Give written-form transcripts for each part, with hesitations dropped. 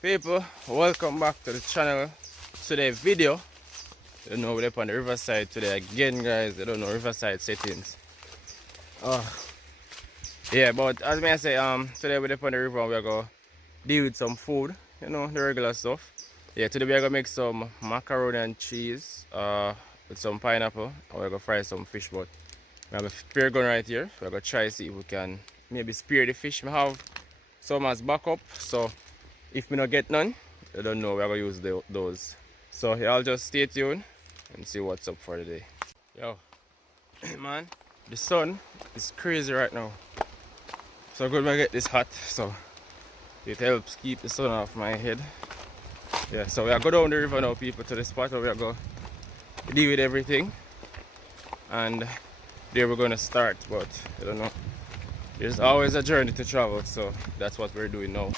People, welcome back to the channel. Today video, you know, we're up on the riverside today again, guys. I don't know riverside settings. Yeah, but as I say, today we're up on the river and we're gonna deal with some food, you know, the regular stuff. Yeah, today we're gonna make some macaroni and cheese with some pineapple, and we're gonna fry some fish. But we have a spear gun right here. We're gonna try to see if we can maybe spear the fish. We have some as backup, so if we don't get none, I don't know, we're gonna use those. So y'all just stay tuned and see what's up for the day. Yo, man, the sun is crazy right now. So good when I get this hot, so it helps keep the sun off my head. Yeah, so we are going down the river now, people, to the spot where we are going to deal with everything. And there we're going to start, but I don't know. There's always a journey to travel, so that's what we're doing now.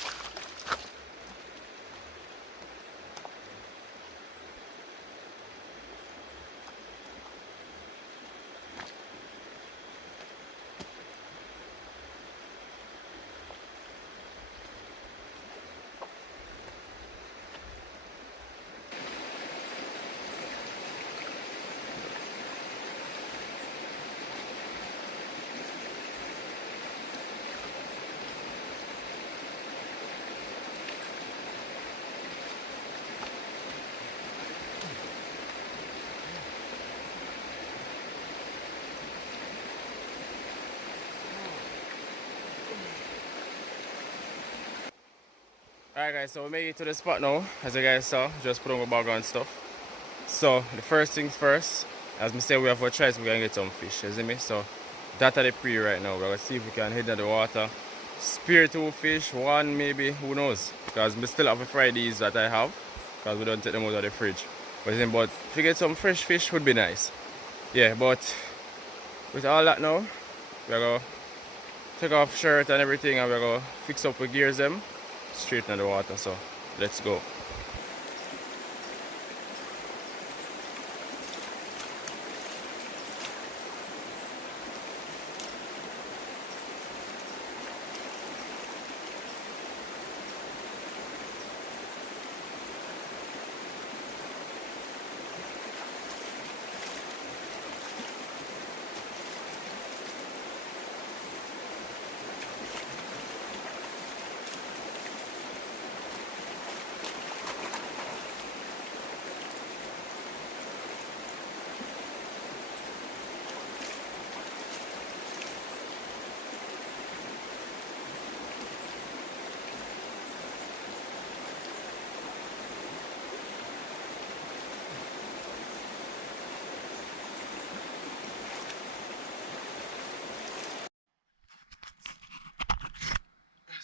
Alright guys, so we made it to the spot now. As you guys saw, just put on my bag and stuff. So the first things first, as me say, we have a choice, we're gonna get some fish, you see me? So that's the pre right now. We're gonna see if we can head in the water, spear 2 fish, 1 maybe, who knows? Because we still have to fry these that I have, because we don't take them out of the fridge. But if we get some fresh fish would be nice. Yeah, but with all that now, we're gonna take off shirt and everything and we're gonna fix up with gears them straight in the water, so let's go.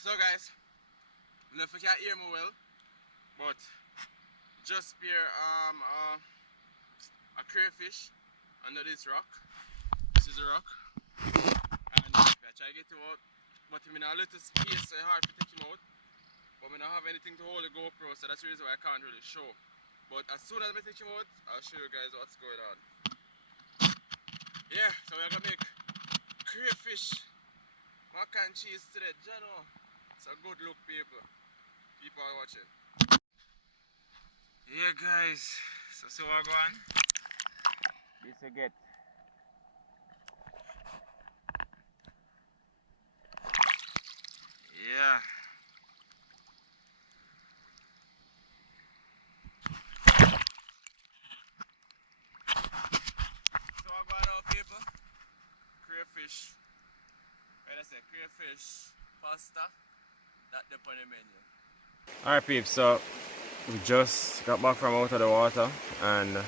So guys, I don't know if you can hear me well, but just spear a crayfish under this rock. This is a rock, and I try to get him out, but I'm in a little space, so it's hard to take him out. But I don't have anything to hold the GoPro, so that's the reason why I can't really show. But as soon as I take him out, I'll show you guys what's going on. Yeah, so we're gonna make crayfish mac and cheese today, Jano. It's a good look, people. People are watching. Yeah, guys. So see what going on? This you get. Yeah. So what going on, people? Crayfish. Wait a sec, crayfish pasta. That the on the menu. Alright peeps, so we just got back from out of the water and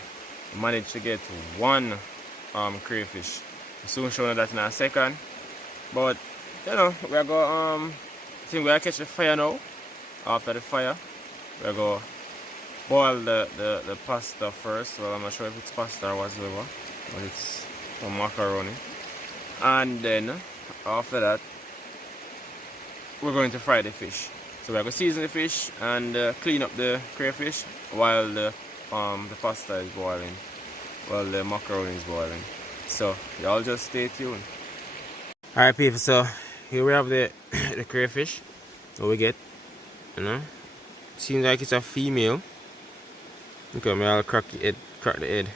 managed to get 1 crayfish. We'll soon show you that in a second. But you know, we're going I think we're gonna catch the fire now. After the fire, we're gonna boil the pasta first. Well, I'm not sure if it's pasta or whatsoever, but it's some macaroni. And then after that, we're going to fry the fish. So we're going to season the fish and clean up the crayfish while the pasta is boiling, while the macaroni is boiling. So y'all just stay tuned. Alright people, so here we have the crayfish. So we get, you know, Seems like it's a female. Okay, I'll crack the head.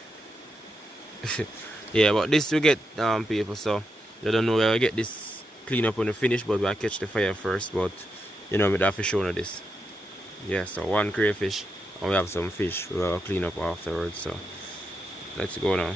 Yeah, but this we get people, so I don't know where I get this clean up when we finish, but we'll catch the fire first. But you know, we have to show you this. Yeah, so one crayfish, and we have some fish we'll clean up afterwards. So let's go now.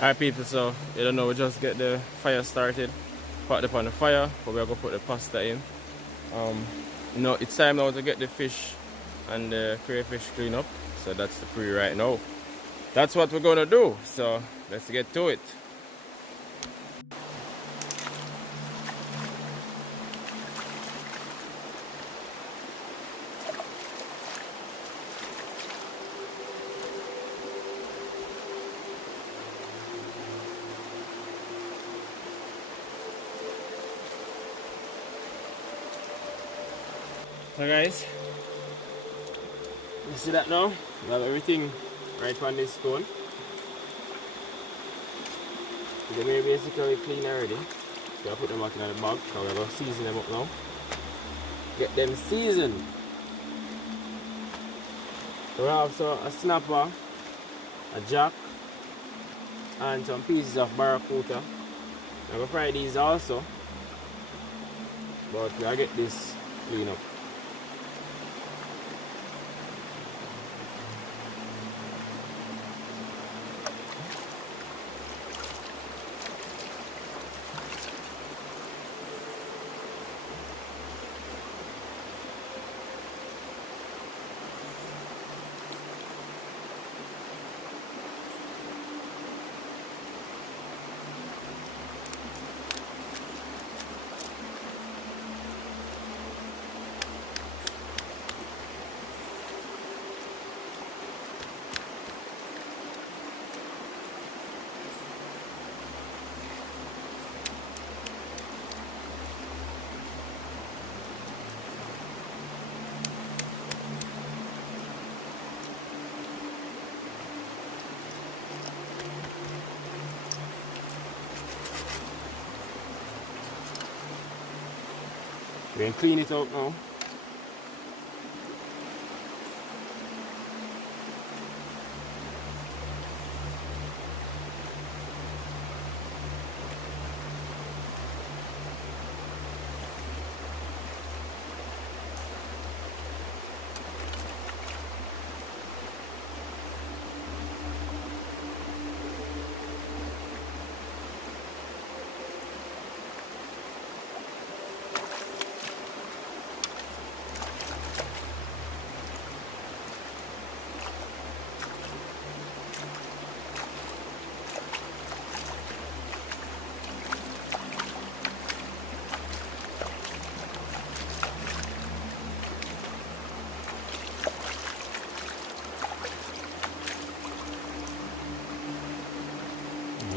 Alright people, so you don't know, we just get the fire started. Put it on the fire, but we're gonna put the pasta in. You know, it's time now to get the fish and the crayfish clean up. So that's the pre right now. That's what we're gonna do. So let's get to it. So guys, you see that now? We have everything right on this stone. They may basically clean already. So I put them back in the bag. So we're going to season them up now. Get them seasoned. So we have a snapper, a jack, and some pieces of barracuda. I'm going to fry these also. But I get this clean up. We can clean it out now.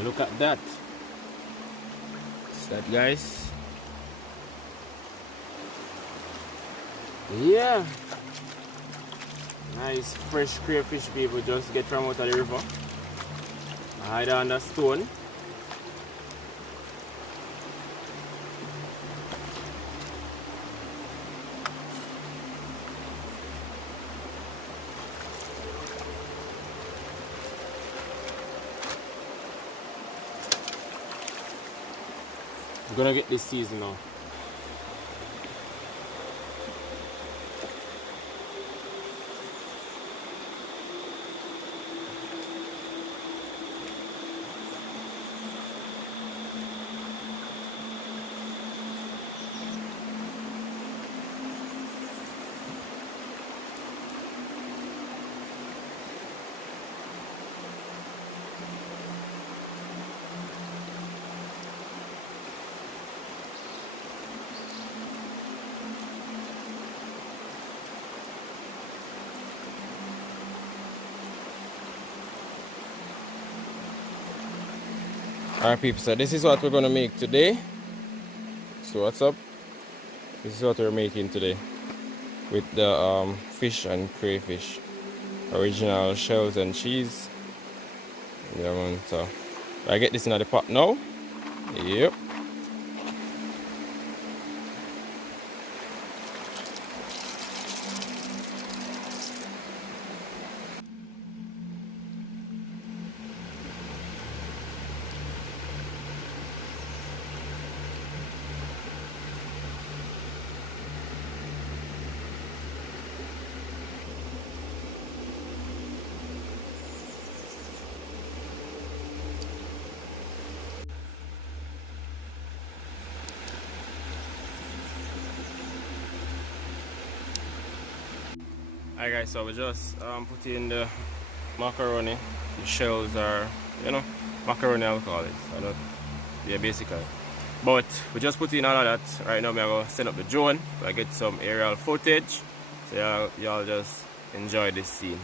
Look at that. See that, guys? Yeah. Nice fresh crayfish people just get from out of the river. Hide under stone. We're gonna get this season now. Alright people, so this is what we're gonna make today. So what's up? This is what we're making today with the fish and crayfish. Original shells and cheese. Yeah man, so I get this in the pot now. Yep. Alright guys, so we just put in the macaroni. The shells are, you know, macaroni I'll call it. I don't, yeah, basically. But we just put in all of that. Right now I'm going to send up the drone so I get some aerial footage. So y'all just enjoy this scene.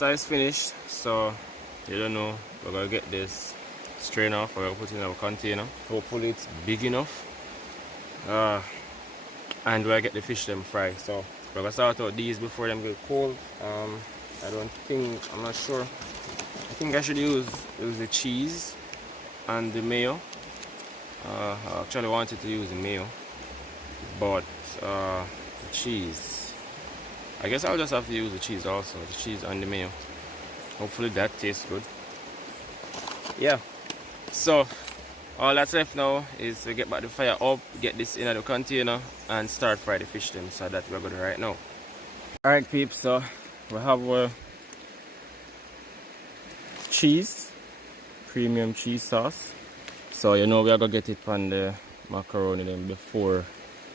So it's finished, so you don't know, we're gonna get this strain off, we're gonna put it in our container. Hopefully it's big enough. And we'll get the fish them fried. So we're gonna start out these before them get cold. I'm not sure. I think I should use the cheese and the mayo. I actually wanted to use the mayo, but the cheese, I guess I'll just have to use the cheese also, the cheese and the mayo. Hopefully that tastes good. Yeah, so all that's left now is to get back the fire up, get this in the container and start fry the fish them. So that we're going to do right now. Alright peeps, so we have cheese, premium cheese sauce. So you know we are going to get it on the macaroni then before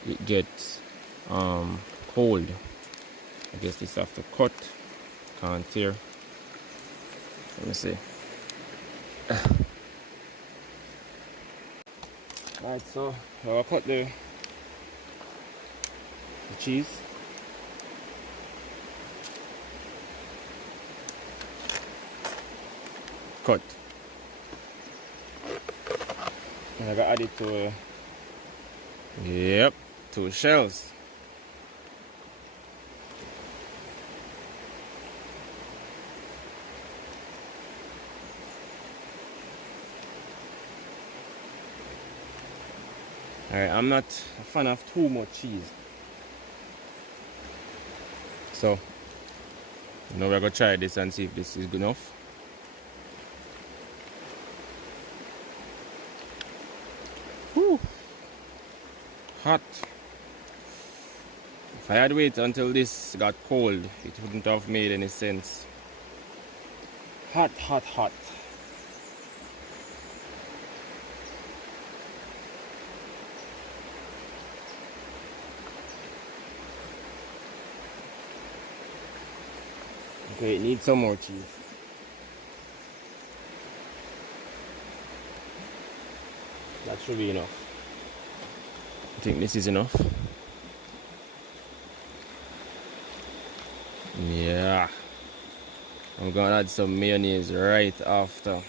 it gets cold. I guess this have to cut, can't tear. Let me see. Alright, so I'll cut the cheese. Cut. And I gotta add it to yep, 2 shells. Alright, I'm not a fan of too much cheese. So now we're gonna try this and see if this is good enough. Whew. Hot. If I had waited until this got cold, it wouldn't have made any sense. Hot, hot, hot. Okay, it needs some more cheese. That should be enough. I think this is enough. Yeah. I'm gonna add some mayonnaise right after.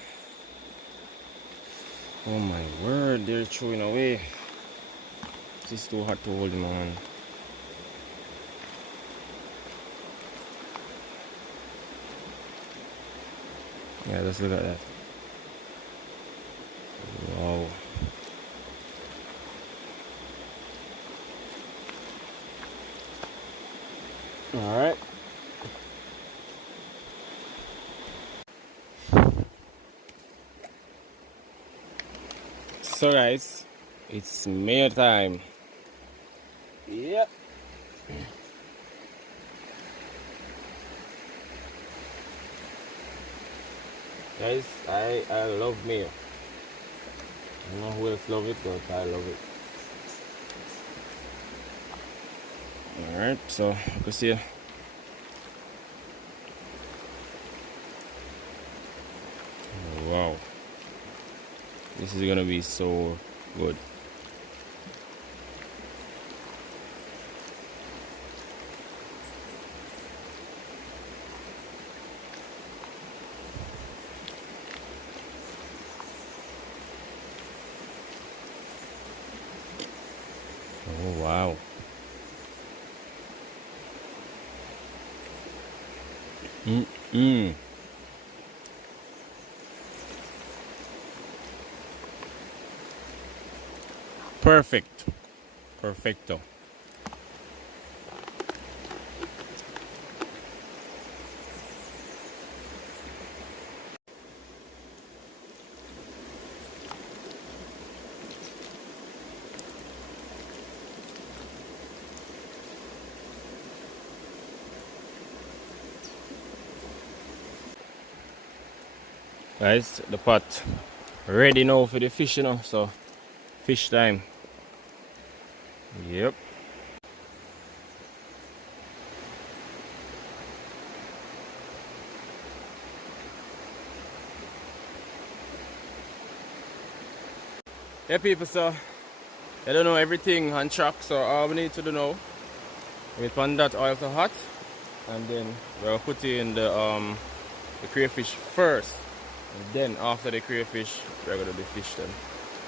Oh my word, they're throwing away. This is too hot to hold in my hand. Yeah, let's look at that. Wow. Alright. So guys, it's meal time. Yep. Guys, I love mayo. I don't know who else love it, but I love it. Alright, so you can see. Wow. This is gonna be so good. Oh wow. Perfect. Perfecto. Guys, the pot ready now for the fish, you know, so fish time. Yep. Yeah people, so I don't know everything on track, so all we need to do now, we pan that oil to hot and then we'll put in the crayfish first, and then after the crayfish we're gonna do the fish then.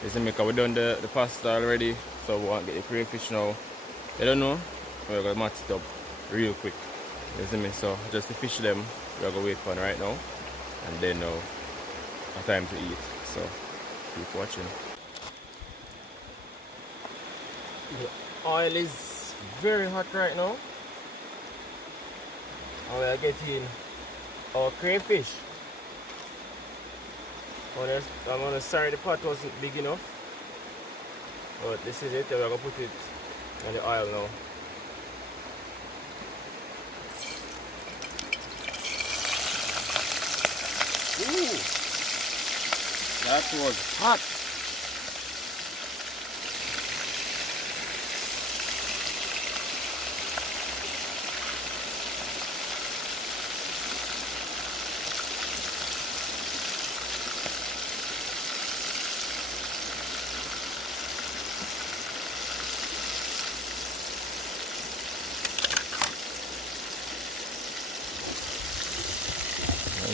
You see me, because we done the pasta already, so we want to get the crayfish now. I don't know, we're gonna match it up real quick. You see me, so just to fish them we're gonna wait for right now, and then now time to eat, so keep watching. The oil is very hot right now, and we are getting our crayfish. I'm sorry the pot wasn't big enough, but this is it. We're gonna put it in the oil now. Ooh, that was hot.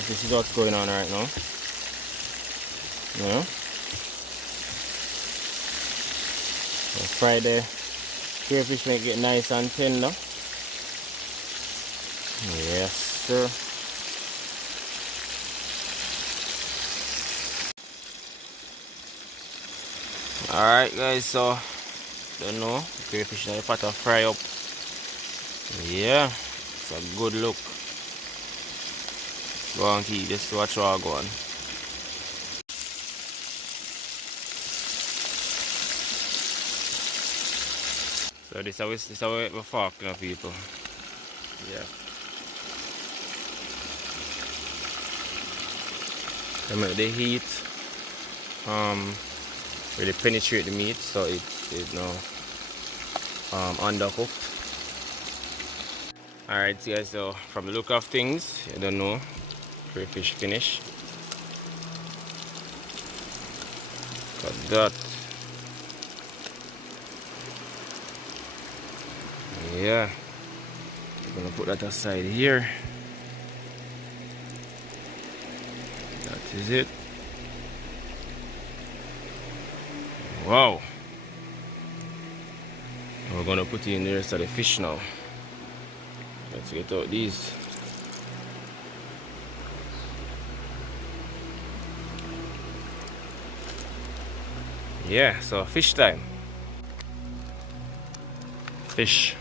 This is what's going on right now. Yeah. So fry the crayfish, make it nice and tender. Yes, sir. Alright guys, so don't know, crayfish in the pot to fry up. Yeah, it's a good look. Go on, keep just watch what I go on. So this is how we fork, you know, people. Yeah. To make the heat really penetrate the meat, so it's now undercooked. Alright guys, so from the look of things, I don't know, crayfish finish. Got that. Yeah, I'm gonna put that aside here. That is it. Wow. We're gonna put in the rest of the fish now. Let's get out these. Yeah, so fish time. Fish.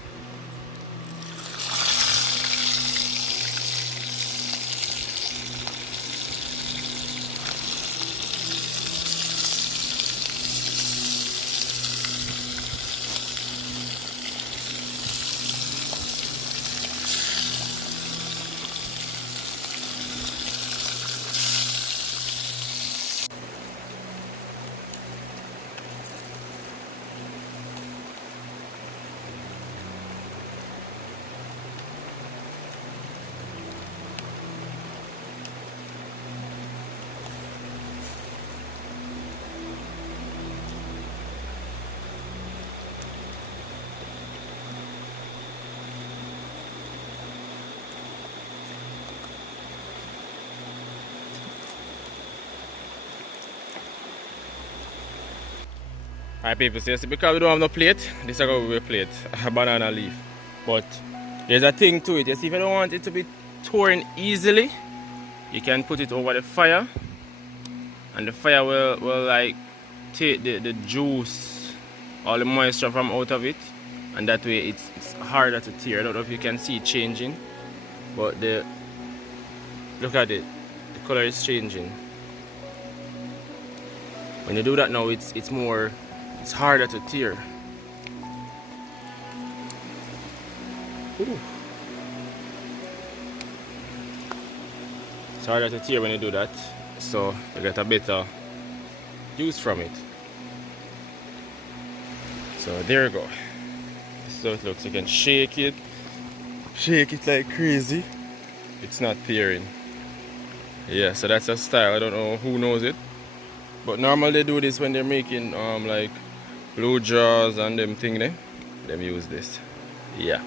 Alright people, so you see, because we don't have no plate, this is how we plate, a banana leaf. But there's a thing to it. You see, if you don't want it to be torn easily, you can put it over the fire, and the fire will like take the juice, all the moisture from out of it, and that way it's harder to tear. I don't know if you can see it changing, but look at it, the color is changing. When you do that now, it's harder to tear. Ooh. It's harder to tear when you do that, so you get a better juice from it. So there you go. This is how it looks. You can shake it like crazy. It's not tearing. Yeah, so that's a style. I don't know who knows it, but normally they do this when they're making like blue jaws and them thing there. Them use this. Yeah.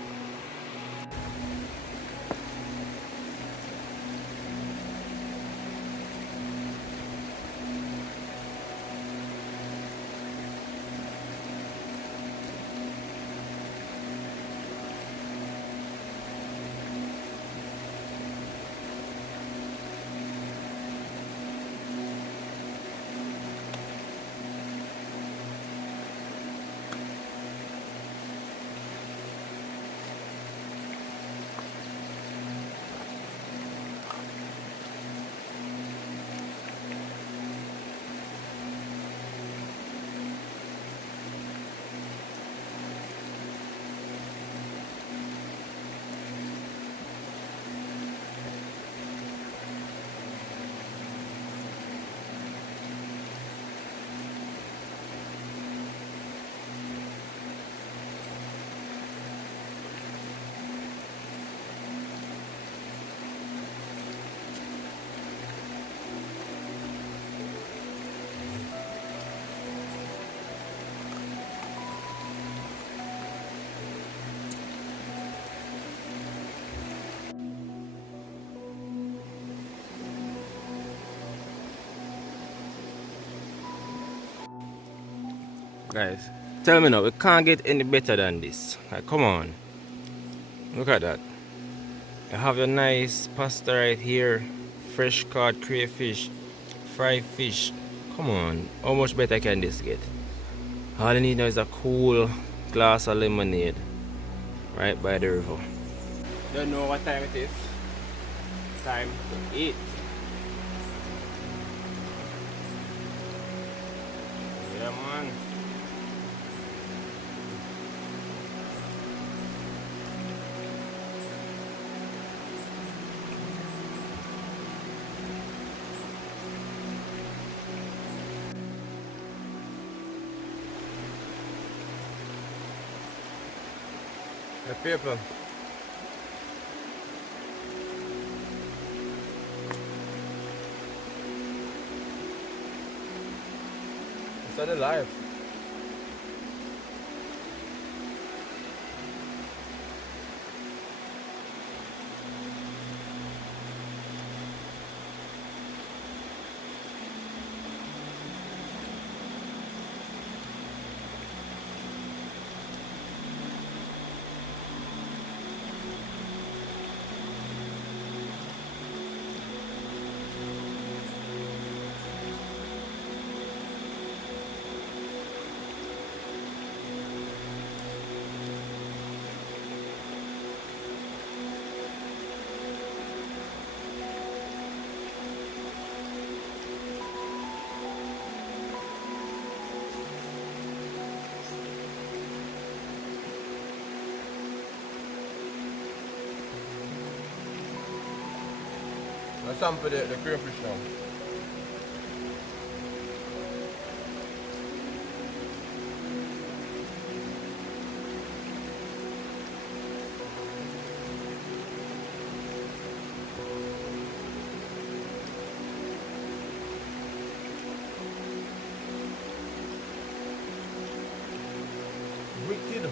Guys, tell me now, we can't get any better than this. Like, come on. Look at that. You have your nice pasta right here. Fresh caught crayfish. Fried fish. Come on. How much better can this get? All you need now is a cool glass of lemonade. Right by the river. Don't know what time it is. Time to eat. Yeah, man. The people. It's not alive. Let's sample the crayfish now. Wicked.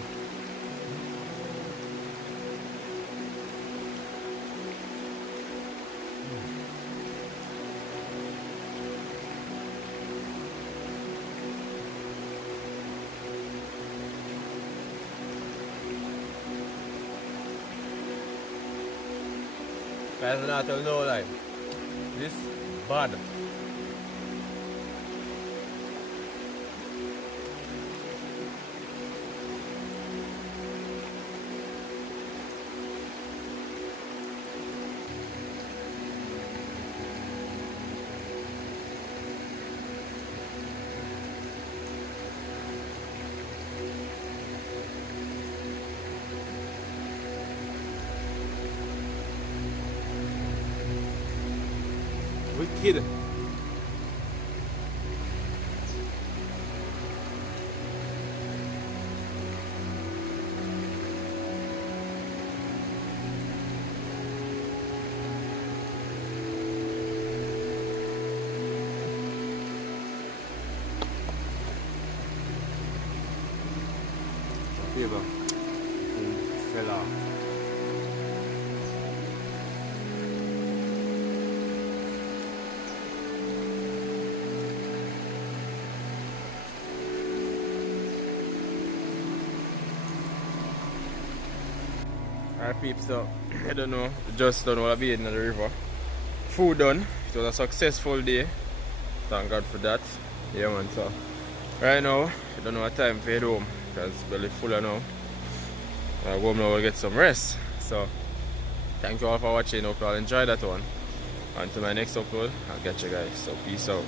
Guys, not tell no lie. This bad. Wicked. People, fell off. Alright peeps, so I don't know, just done all I be in the river. Food done. It was a successful day. Thank God for that. Yeah man, so right now I don't know what time to head home because it's belly full now. I'll go home now and get some rest. So thank you all for watching. Hope you all enjoyed that one. Until my next upload, I'll catch you guys. So peace out.